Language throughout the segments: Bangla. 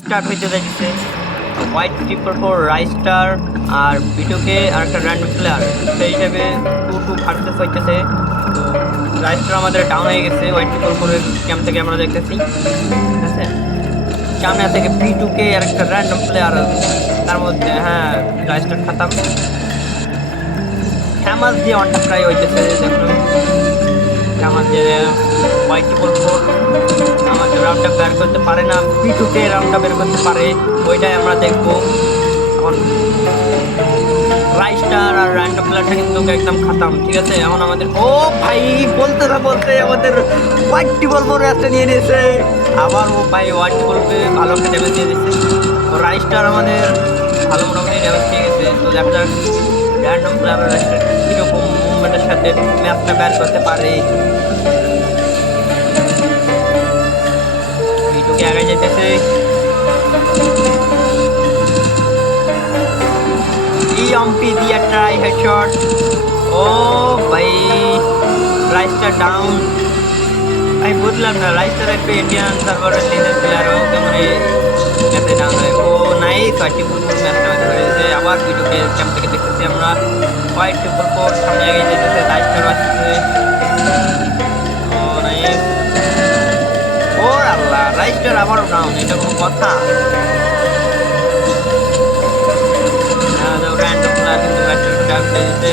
স্টার্ট হইতে যাচ্ছে। হোয়াইট 444 রাইস্টার আর বিটুকে আর একটা র্যান্ডম প্লেয়ার সেই হিসেবে 2-2 ভার্সেস হইতেছে। তো রাইস্টার আমাদের ডাউন হয়ে গেছে হোয়াইট 444 ক্যাম্প থেকে আমরা দেখতেছি। ঠিক আছে, সামনে থেকে বিটুকে আর একটা র্যান্ডম প্লেয়ার, তার মধ্যে হ্যাঁ রাইস্টার খাতাম ফেমাস দিয়ে অনটা প্রায় হইতেছে। দেখুন আমার যে হোয়াইট 444 আমাদের রাউন্ডটা বের করতে পারে না, বিটুকে রাউন্ডটা বের করতে পারে, ওইটাই আমরা দেখবো। এখন রাইস্টার আর র্যান্ডম প্লেয়ারটা কিন্তু একদম খাতাম। ঠিক আছে, এখন আমাদের ও ভাই বলতে না বলতে আমাদের হোয়াইট 444 একটা নিয়ে নিয়েছে। আবার ও ভাই হোয়াইট 444 ভালো একটা ড্যামেজ দিয়ে দিচ্ছে। তো রাইস্টার আমাদের ভালো মোটামুটি ড্যামেজ পেয়ে গেছে। তো দেখা যাক র্যান্ডম প্লেয়ার রাইস্টার কীরকম মুভমেন্টের সাথে ম্যাচটা বের করতে পারে। বিটুকে আগে যেতেছে, ইএমপি দিয়ে ট্রাই হেডশট। ও ভাই রাইস্টার ডাউন। আমি বুঝলাম না রাইস্টার একটু ইন্ডিয়ান সার্ভারের লিজেন্ড প্লেয়ার হোক কেমন ম্যাচে ডাউন হয়। ও নাইস হোয়াইট 444 ম্যাচটা হয়েছে। আবার বিটুকে ক্যাম্প থেকে দেখতেছি আমরা হোয়াইট 444 সামনে আগে যেতেছে, রাইস্টার আসছে। ও নাইস, ও আল্লাহ রাইস্টার আবারও ডাউন, এটা কোনো কথা? র্যান্ডম প্লেয়ার কিন্তু রাইস্টার ট্যাপ দিয়েছে।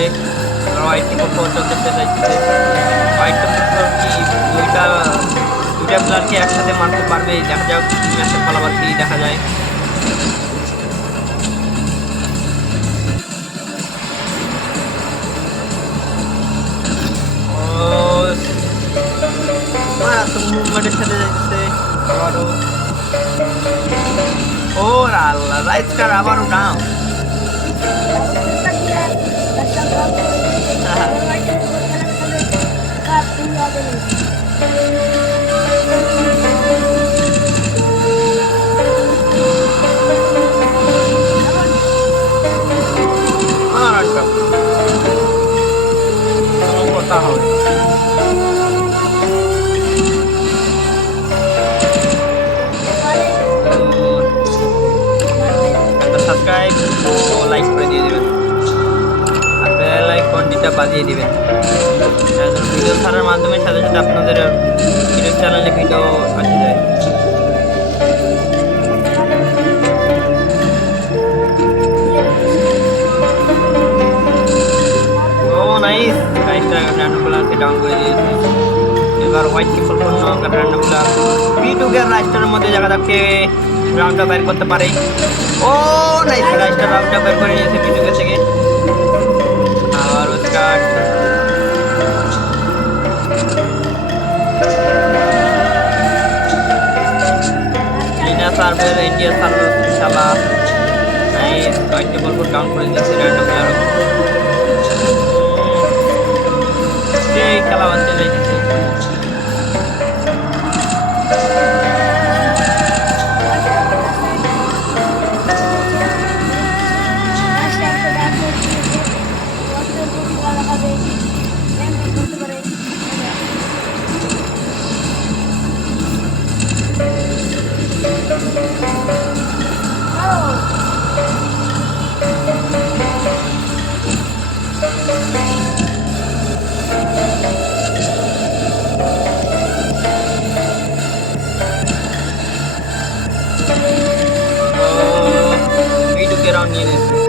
হোয়াইট 444 চলতেছে যাচ্ছে। হোয়াইট 444 কি দুইটা প্লেয়ারকে একসাথে মারতে পারবে? দেখা যাক ম্যাচের ফলাফল কি দেখা যায়। মুভমেন্টের সাথে যাচ্ছে আবারও। ও আল্লাহ রাইস্টার আবারও ডাউন। কথা হবে সাবস্ক্রাইব ও লাইক করে দিয়ে দেবেন আর বেল আইকনটা বাজিয়ে দিবেন। ভিডিও ছাড়ার মাধ্যমে সাথে সাথে আপনাদের ইউটিউব চ্যানেলে ভিডিও আসে যায়। ও নাইস, রাইস্টার র্যান্ডম প্লেয়ারকে ডাউন করে দিয়েছে। এবার হোয়াইট 444 র্যান্ডম প্লেয়ার বিটুকে রাইস্টারের মধ্যে জায়গা যাচ্ছে, রাউন্ডটা বের করতে পারে। ও নাইস, রাইস্টার রাউন্ডটা বের করে নিয়েছে বিটুকে থেকে। আবার স্টার্ট, চীনা সার্ভার ইন্ডিয়া সার্ভার ইনশাআল্লাহ। নাইস, হোয়াইট 444 ডাউন করে দিয়েছে র্যান্ডম প্লেয়ার। সেই খেলা বানতে যাইতেছে। বিটুকে রাউন্ড নিয়ে নিয়েছে।